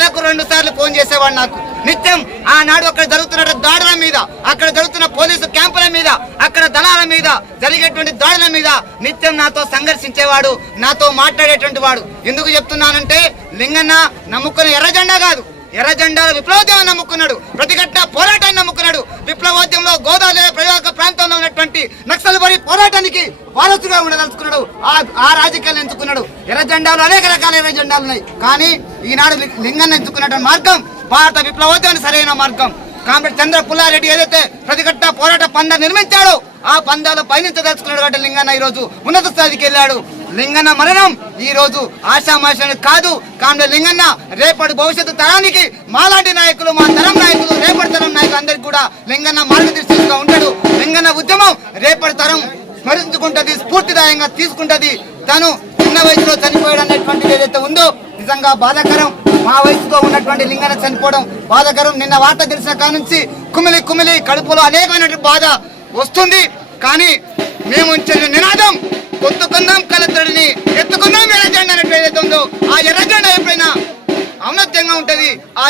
నెలకు 2 సార్లు ఫోన్ చేసేవాడు నాకు. నిత్యం ఆనాడు అక్కడ జరుగుతున్న దాడుల మీద, అక్కడ జరుగుతున్న పోలీసు క్యాంపుల మీద, అక్కడ దళాల మీద జరిగేటువంటి దాడుల మీద నిత్యం నాతో సంఘర్షించేవాడు, నాతో మాట్లాడేటువంటి వాడు. ఎందుకు చెప్తున్నానంటే లింగన్న నమ్ముకున్న ఎర్ర జెండా కాదు, ఎర్ర జెండాల విప్లవోద్యమం నమ్ముకున్నాడు, ప్రతిఘటన పోరాటాన్ని నమ్ముకున్నాడు. విప్లవోద్యమంలో గోదావరి ప్రయోగ ప్రాంతంలో ఉన్నటువంటి నక్సల్బరీ పోరాటానికి వారసుగా ఉండదలుచుకున్నాడు. ఆ రాజకీయాలు ఎంచుకున్నాడు. ఎర్ర జెండాలు అనేక రకాల ఎర్ర జెండాలు ఉన్నాయి. కానీ ఈనాడు లింగన్న ఎంచుకున్నటువంటి మార్గం భారత విప్లవోద్యమానికి సరైన మార్గం. కామ్రేడ్ చంద్ర పుల్లారెడ్డి ఏదైతే ప్రతిఘటన పోరాట పంద నిర్మించాడో ఆ పందాలు పయనించదలుచుకున్నాడు కాబట్టి లింగన్న ఈ రోజు ఉన్నత స్థాయికి వెళ్ళాడు. లింగన్న మరణం ఈ రోజు ఆశామాషాన్ని కాదు. కామ్రేడ్ లింగన్న రేపటి భవిష్యత్తు తరానికి మాలాంటి నాయకులు, మా తరం నాయకులు, రేపటి తరం నాయకులు అందరికీ కూడా లింగన్న మార్గదర్శకుగా ఉంటాడు. లింగన్న ఉద్యమం రేపటి తరం స్మరించుకుంటది, స్ఫూర్తిదాయంగా తీసుకుంటది. తను చిన్న వయసులో చనిపోయాడు అనేటువంటిది ఏదైతే ఉందో నిజంగా బాధాకరం. మా వయసులో ఉన్నటువంటి లింగన్న చనిపోవడం బాధాకరం. నిన్న వార్త తెలిసిన కాడ నుంచి కుమిలి కుమిలి కడుపులో అనేకమైనటువంటి బాధ వస్తుంది. కానీ మేము ఉంచిన నినాదం కొట్టుకుందాం కలెక్టర్ని, ఎత్తుకుందాం ఎర్ర జెండా అన్నట్టు ఏదైతే ఉందో ఆ ఎర్ర జెండా ఎప్పుడైనా ఔన్నత్యంగా ఉంటది. ఆ